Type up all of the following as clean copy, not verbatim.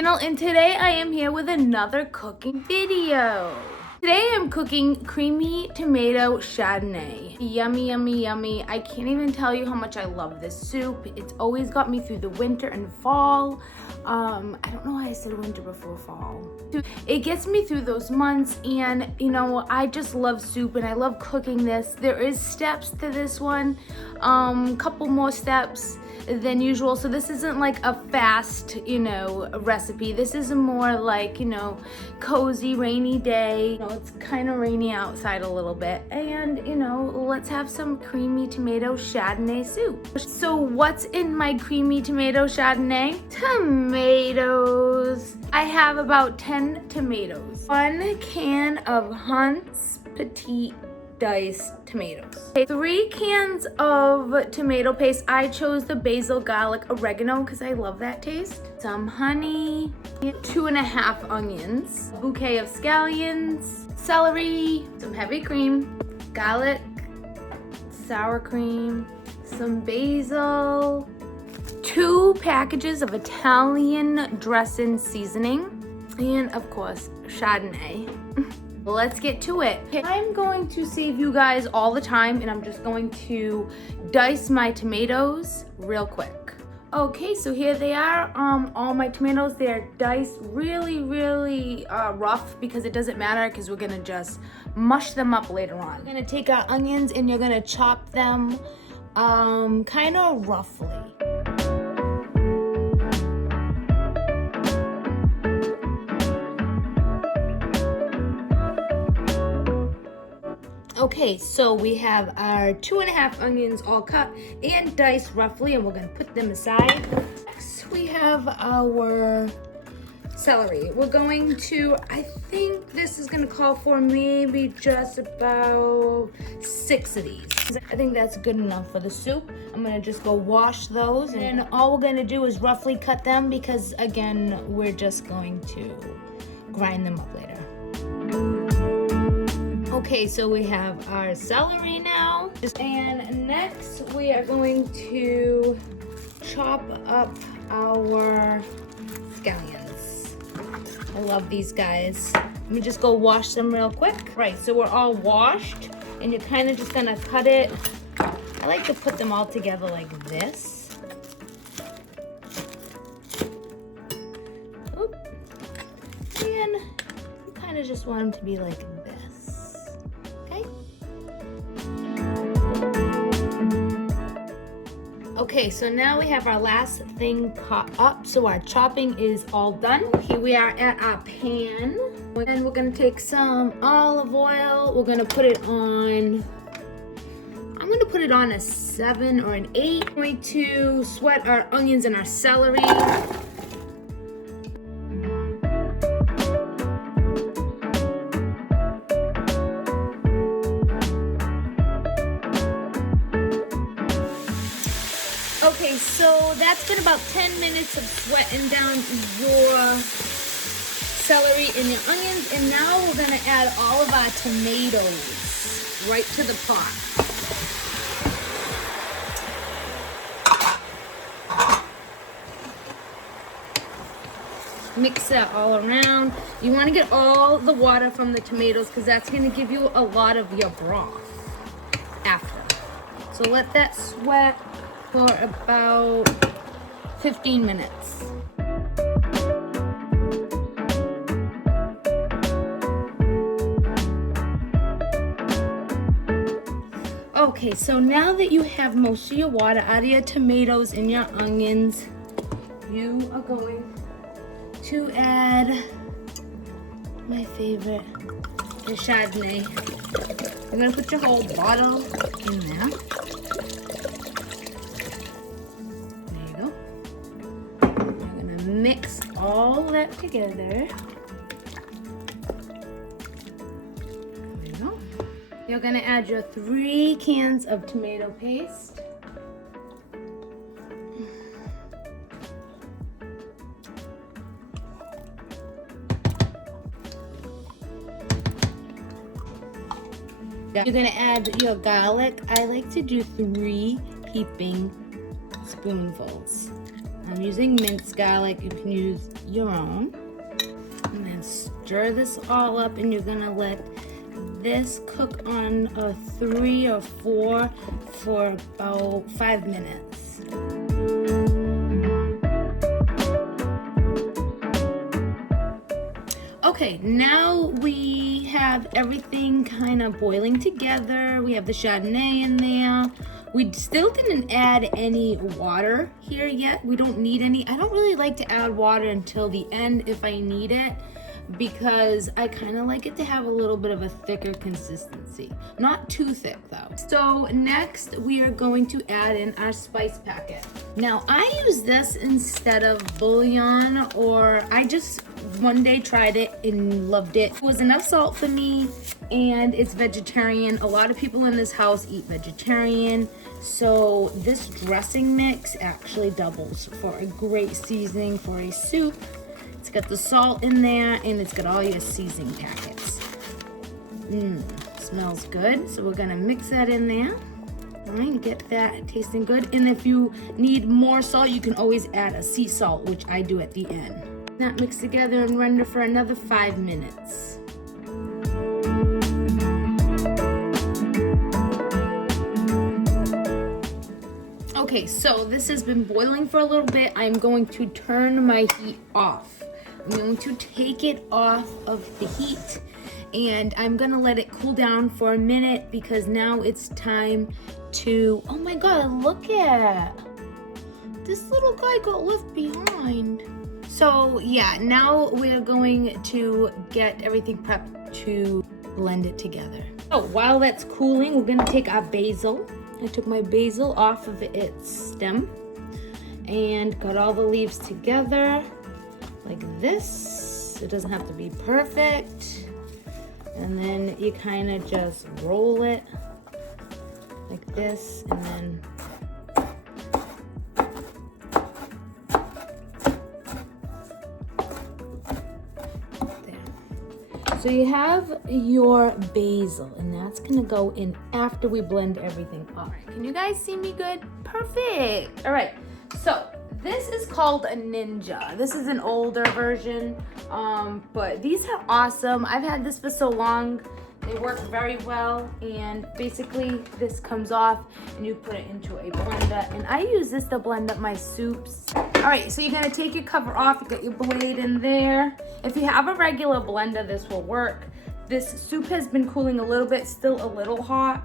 channel, and today I am here with another cooking video. Today I'm cooking creamy tomato Chardonnay. Yummy, yummy, yummy. I can't even tell you how much I love this soup. It's always got me through the winter and fall. I don't know why I said winter before fall. It gets me through those months, and you know, I just love soup and I love cooking this. There is steps to this one, couple more steps than usual. So this isn't like a fast, recipe. This is a more like, cozy rainy day. It's kind of rainy outside a little bit, and let's have some creamy tomato Chardonnay soup. So what's in my creamy tomato Chardonnay? Tomatoes. I have about 10 tomatoes. 1 can of Hunt's Petite diced tomatoes. 3 cans of tomato paste. I chose the basil, garlic, oregano because I love that taste. Some honey, 2.5 onions, a bouquet of scallions, celery, some heavy cream, garlic, sour cream, some basil, 2 packages of Italian dressing seasoning, and of course, Chardonnay. Let's get to it. I'm going to save you guys all the time, and I'm just going to dice my tomatoes real quick. Okay, so here they are. All my tomatoes, they're diced really rough because it doesn't matter because we're gonna just mush them up later on. We're gonna take our onions and you're gonna chop them kind of roughly. Okay, so we have our 2.5 onions all cut and diced roughly, and we're gonna put them aside. Next, we have our celery. We're going to, I think this is gonna call for maybe just about 6 of these. I think that's good enough for the soup. I'm gonna just go wash those, and all we're gonna do is roughly cut them because again, we're just going to grind them up later. Okay, so we have our celery now. And next we are going to chop up our scallions. I love these guys. Let me just go wash them real quick. Right, so we're all washed, and you're kind of just gonna cut it. I like to put them all together like this. Oop. And you kind of just want them to be like this. Okay, so now we have our last thing cut up. So our chopping is all done. Here we are at our pan. And we're gonna take some olive oil. We're gonna put it on, I'm gonna put it on a 7 or an 8. I'm going to sweat our onions and our celery. Okay, so that's been about 10 minutes of sweating down your celery and your onions, and now we're gonna add all of our tomatoes right to the pot. Mix that all around. You wanna get all the water from the tomatoes because that's gonna give you a lot of your broth after. So let that sweat for about 15 minutes. Okay, so now that you have most of your water out of your tomatoes and your onions, you are going to add my favorite, the Chardonnay. You're gonna put your whole bottle in there. Mix all that together. There we go. You're gonna add your 3 cans of tomato paste. You're gonna add your garlic. I like to do 3 heaping spoonfuls. I'm using minced garlic. You can use your own. And then stir this all up, and you're gonna let this cook on a 3 or 4 for about 5 minutes. Okay, now we have everything kind of boiling together. We have the Chardonnay in there. We still didn't add any water here yet. We don't need any. I don't really like to add water until the end if I need it, because I kind of like it to have a little bit of a thicker consistency. Not too thick though. So next we are going to add in our spice packet. Now I use this instead of bouillon, or I just one day tried it and loved it. It was enough salt for me, and it's vegetarian. A lot of people in this house eat vegetarian, so this dressing mix actually doubles for a great seasoning for a soup. It's got the salt in there, and it's got all your seasoning packets. Smells good. So we're gonna mix that in there. All right, get that tasting good. And if you need more salt, you can always add a sea salt, which I do at the end. That mix together and render for another 5 minutes. Okay, so this has been boiling for a little bit. I'm going to turn my heat off. I'm going to take it off of the heat, and I'm gonna let it cool down for a minute, because now it's time to, oh my God, look at, this little guy got left behind. So yeah, now we're going to get everything prepped to blend it together. So while that's cooling, we're gonna take our basil. I took my basil off of its stem and got all the leaves together like this. It doesn't have to be perfect. And then you kind of just roll it like this, and then so you have your basil, and that's gonna go in after we blend everything up. All right, can you guys see me good? Perfect. All right, so this is called a Ninja. This is an older version, but these are awesome. I've had this for so long. They work very well, and basically this comes off and you put it into a blender, and I use this to blend up my soups. All right, so you're gonna take your cover off. You got your blade in there. If you have a regular blender, this will work. This soup has been cooling a little bit, still a little hot.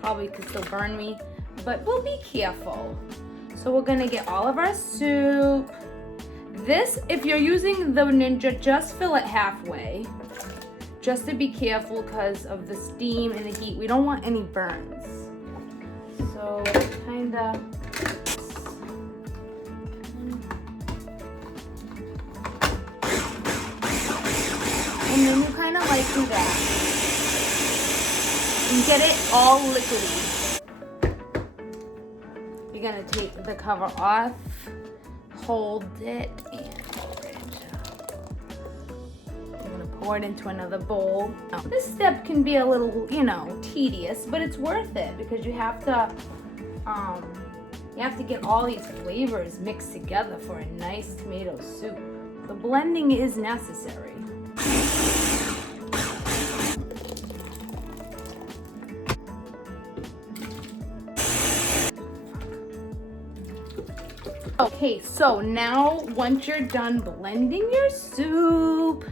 Probably could still burn me, but we'll be careful. So we're gonna get all of our soup. This, if you're using the Ninja, just fill it halfway. Just to be careful because of the steam and the heat. We don't want any burns. So kinda. And then you kind of like do that. And get it all liquidy. You're gonna take the cover off, hold it, and pour it. I'm gonna pour it into another bowl. Now, this step can be a little, tedious, but it's worth it, because you have to get all these flavors mixed together for a nice tomato soup. The blending is necessary. Okay, so now once you're done blending your soup,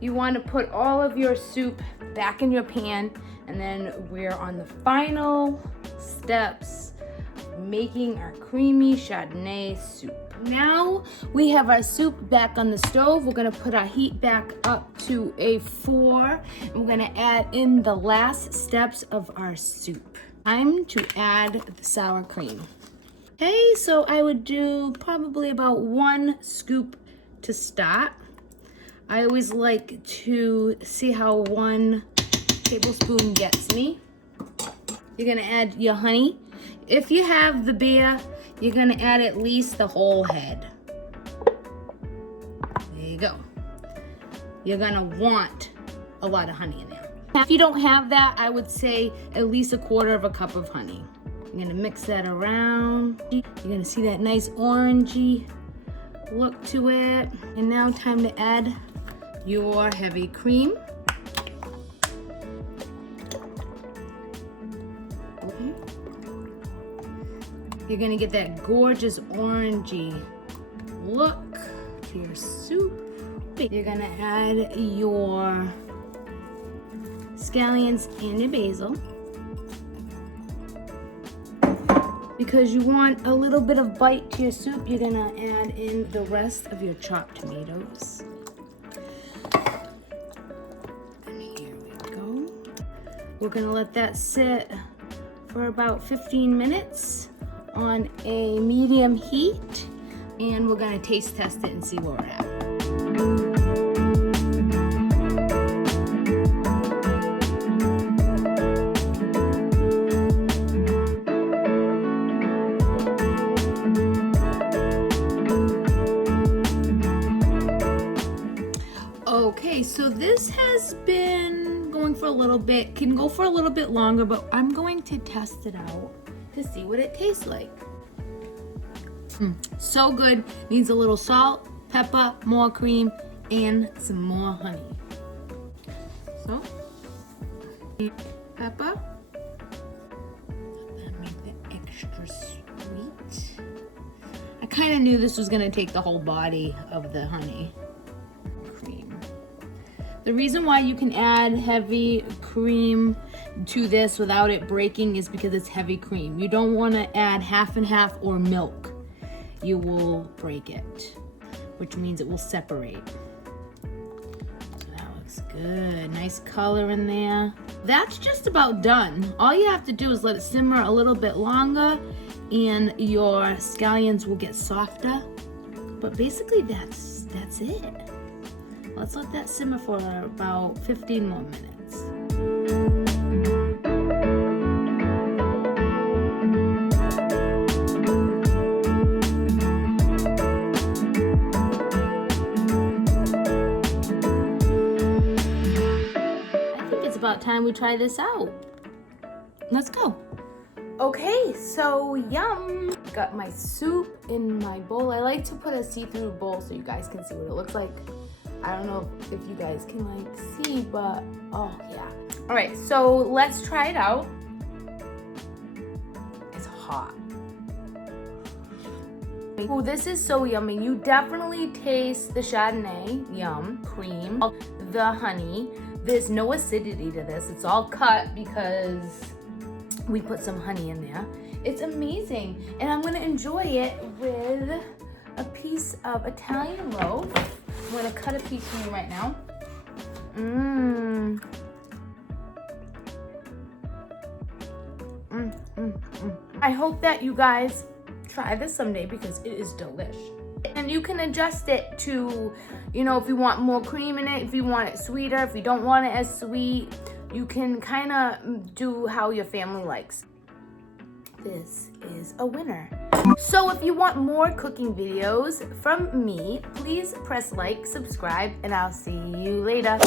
you want to put all of your soup back in your pan, and then we're on the final steps making our creamy Chardonnay soup. Now we have our soup back on the stove. We're gonna put our heat back up to a 4, and we're gonna add in the last steps of our soup. Time to add the sour cream. Okay, so I would do probably about 1 scoop to start. I always like to see how 1 tablespoon gets me. You're gonna add your honey. If you have the beer, you're gonna add at least the whole head. There you go. You're gonna want a lot of honey in there. If you don't have that, I would say at least 1/4 cup of honey. I'm gonna mix that around. You're gonna see that nice orangey look to it. And now time to add your heavy cream. You're gonna get that gorgeous orangey look to your soup. You're gonna add your scallions and your basil. Because you want a little bit of bite to your soup, you're gonna add in the rest of your chopped tomatoes. And here we go. We're gonna let that sit for about 15 minutes on a medium heat, and we're gonna taste test it and see where we're at. Okay, so this has been going for a little bit, can go for a little bit longer, but I'm going to test it out to see what it tastes like. So good. Needs a little salt, pepper, more cream, and some more honey. So, pepper. That make it extra sweet. I kind of knew this was gonna take the whole body of the honey. Cream. The reason why you can add heavy cream to this without it breaking is because it's heavy cream. You don't want to add half and half or milk. You will break it, which means it will separate. So that looks good. Nice color in there. That's just about done. All you have to do is let it simmer a little bit longer and your scallions will get softer. But basically that's it. Let's let that simmer for about 15 more minutes. I think it's about time we try this out. Let's go. Okay, so yum. Got my soup in my bowl. I like to put a see-through bowl so you guys can see what it looks like. I don't know if you guys can like see, but oh yeah. All right, so let's try it out. It's hot. Oh, this is so yummy. You definitely taste the Chardonnay, yum, cream, the honey. There's no acidity to this. It's all cut because we put some honey in there. It's amazing. And I'm gonna enjoy it with a piece of Italian loaf. I'm gonna cut a piece for you right now. I hope that you guys try this someday because it is delish. And you can adjust it to, you know, if you want more cream in it, if you want it sweeter, if you don't want it as sweet, you can kind of do how your family likes. This is a winner. So if you want more cooking videos from me, please press like, subscribe, and I'll see you later.